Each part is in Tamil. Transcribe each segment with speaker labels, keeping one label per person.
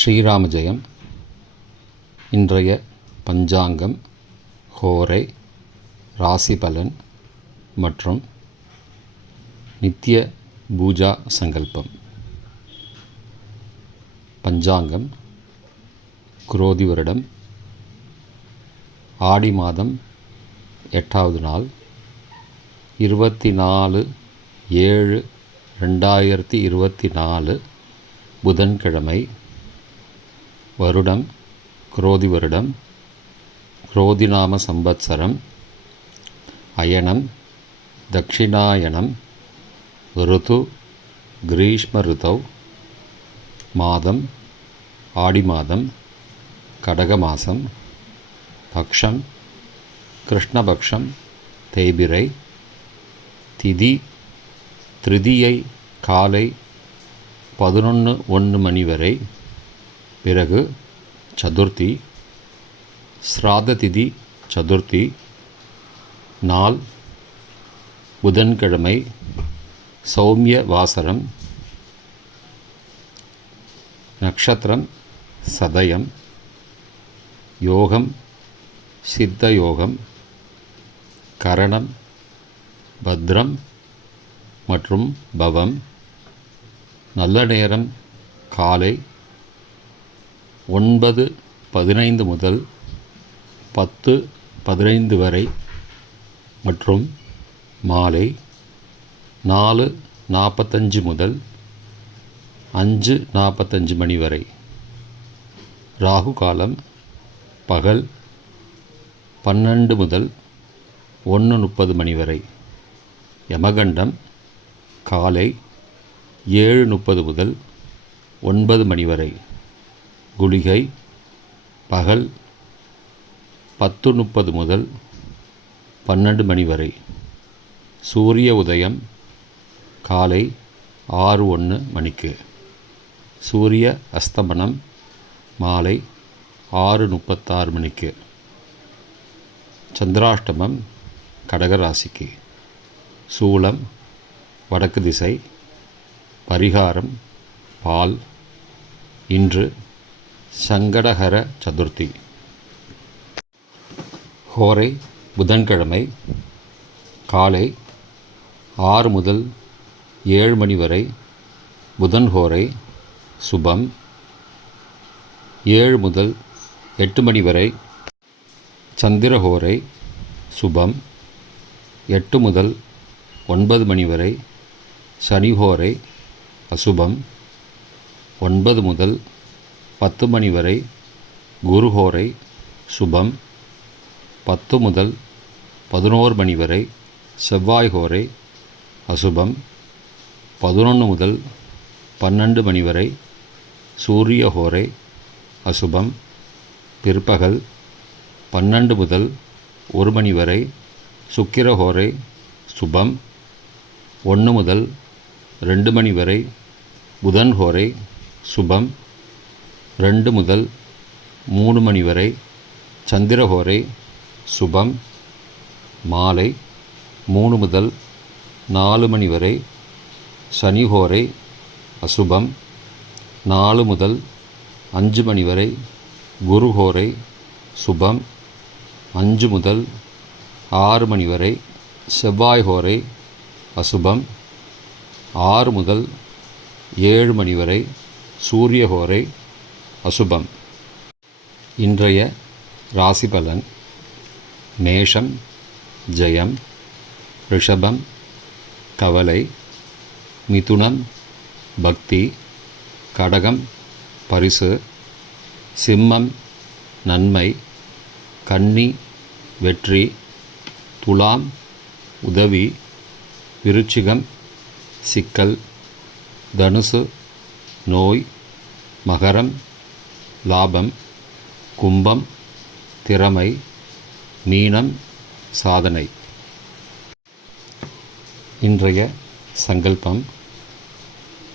Speaker 1: ஸ்ரீராம ஜெயம் இன்றைய பஞ்சாங்கம் ஹோரை ராசிபலன் மற்றும் நித்திய பூஜா சங்கல்பம். பஞ்சாங்கம் குரோதி வருடம் ஆடி மாதம் எட்டாவது நாள் இருபத்தி நாலு ஏழு ரெண்டாயிரத்தி இருபத்தி நாலு புதன்கிழமை வருடம் குரோதி வருடம் குரோதிநாம சம்பத்சரம் அயனம் தட்சிணாயனம் ருது கிரீஷ்ம ருதௌ மாதம் ஆடி மாதம் கடக மாதம் பக்ஷம் கிருஷ்ணபக்ஷம் தேய்பிரை திதி திருதியை காலை பதினொன்று ஒன்று மணி வரை பிறகு சதுர்த்தி ஸ்ராத திதி சதுர்த்தி நாள் புதன்கிழமை சௌமிய வாசரம் நக்ஷத்திரம் சதயம் யோகம் சித்த யோகம் கரணம் பத்ரம் மற்றும் பவம். நல்ல நேரம் காலை ஒன்பது பதினைந்து முதல் பத்து பதினைந்து வரை மற்றும் மாலை நாலு நாற்பத்தஞ்சு முதல் அஞ்சு நாற்பத்தஞ்சு மணி வரை. ராகு காலம் பகல் பன்னெண்டு முதல் ஒன்று முப்பது மணி வரை. யமகண்டம் காலை ஏழு முப்பது முதல் ஒன்பது மணி வரை. குளிகை பகல் பத்து முப்பது முதல் பன்னெண்டு மணி வரை. சூரிய உதயம் காலை ஆறு ஒன்று மணிக்கு. சூரிய அஸ்தமனம் மாலை ஆறு முப்பத்தாறு மணிக்கு. சந்திராஷ்டமம் கடகராசிக்கு. சூலம் வடக்கு திசை பரிகாரம் பால் இன்று சங்கடகர சதுர்த்தி. ஹோரை புதன்கிழமை காலை ஆறு முதல் ஏழு மணி வரை புதன் ஹோரை சுபம் ஏழு முதல் எட்டு மணி வரை சந்திரஹோரை சுபம் எட்டு முதல் ஒன்பது மணி வரை சனிஹோரை அசுபம் ஒன்பது முதல் பத்து மணி வரை குருஹோரை சுபம் பத்து முதல் பதினோரு மணி வரை செவ்வாய் ஹோரை அசுபம் பதினொன்று முதல் பன்னெண்டு மணி வரை சூரிய ஹோரை அசுபம் பிற்பகல் பன்னெண்டு முதல் ஒரு மணி வரை சுக்கிர ஹோரை சுபம் ஒன்று முதல் ரெண்டு மணி வரை புதன் ஹோரை சுபம் ரெண்டு முதல் மூணு மணி வரை சந்திரஹோரை சுபம் மாலை மூணு முதல் நாலு மணி வரை சனிஹோரை அசுபம் நாலு முதல் அஞ்சு மணி வரை குருஹோரை சுபம் அஞ்சு முதல் ஆறு மணி வரை செவ்வாய் ஹோரை அசுபம் ஆறு முதல் ஏழு மணி வரை சூரியகோரை அசுபம். இன்றைய ராசிபலன் மேஷம் ஜெயம் ரிஷபம் கவலை மிதுனம் பக்தி கடகம் பரிசு சிம்மம் நன்மை கன்னி வெற்றி துலாம் உதவி விருச்சிகம் சிக்கல் தனுசு நோய் மகரம் லாபம் கும்பம் திறமை மீனம் சாதனை. இன்றைய சங்கல்பம்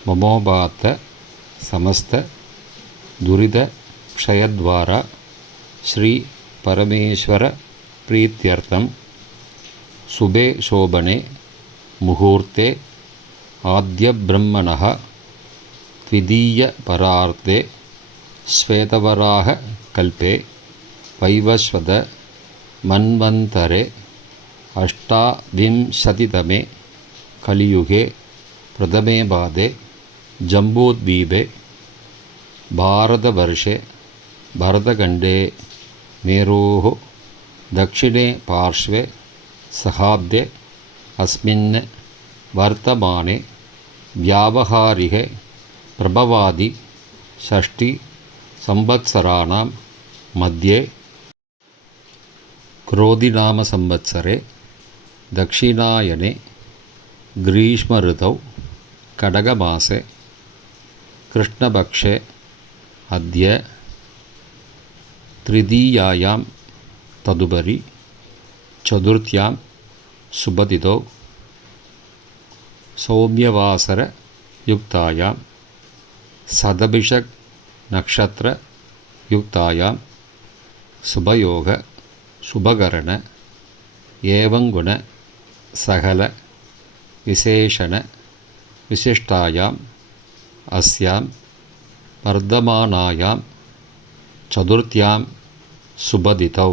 Speaker 1: மமோபாத்த சமஸ்த துரித க்ஷயத்வாரா ஸ்ரீ பரமேஸ்வர பிரீத்தியர்த்தம். சுபே சோபனே முகூர்த்தே ஆத்தியபிரம்மண த்விதீய பரார்த்தே द्वितीयपरार्धे श्वेतवराहकल्पे वैवस्वत मन्वन्तरे अष्टाविंशतितमे कलियुगे प्रथमे पादे जम्बूद्वीपे भारतवर्षे भरतखण्डे मेरोः दक्षिणे पार्श्वे सहाब्दे अस्मिन् वर्तमाने व्यावहारिके प्रभवादि षष्टिसंवत्सराणां मध्ये क्रोधिनामसंवत्सरे दक्षिणायने ग्रीष्मऋतौ कडगमासे कृष्णपक्षे अद्य तृतीयायां तदुपरि चतुर्थ्यां सुबदितौ सौम्यवासरयुक्तायां सदभिषक् नक्षत्रयुक्तायां शुभयोग शुभकरण एवं गुण सकल विशेषण विशिष्टायाम् अस्यां वर्धमानायां चतुर्थ्यां सुबदितौ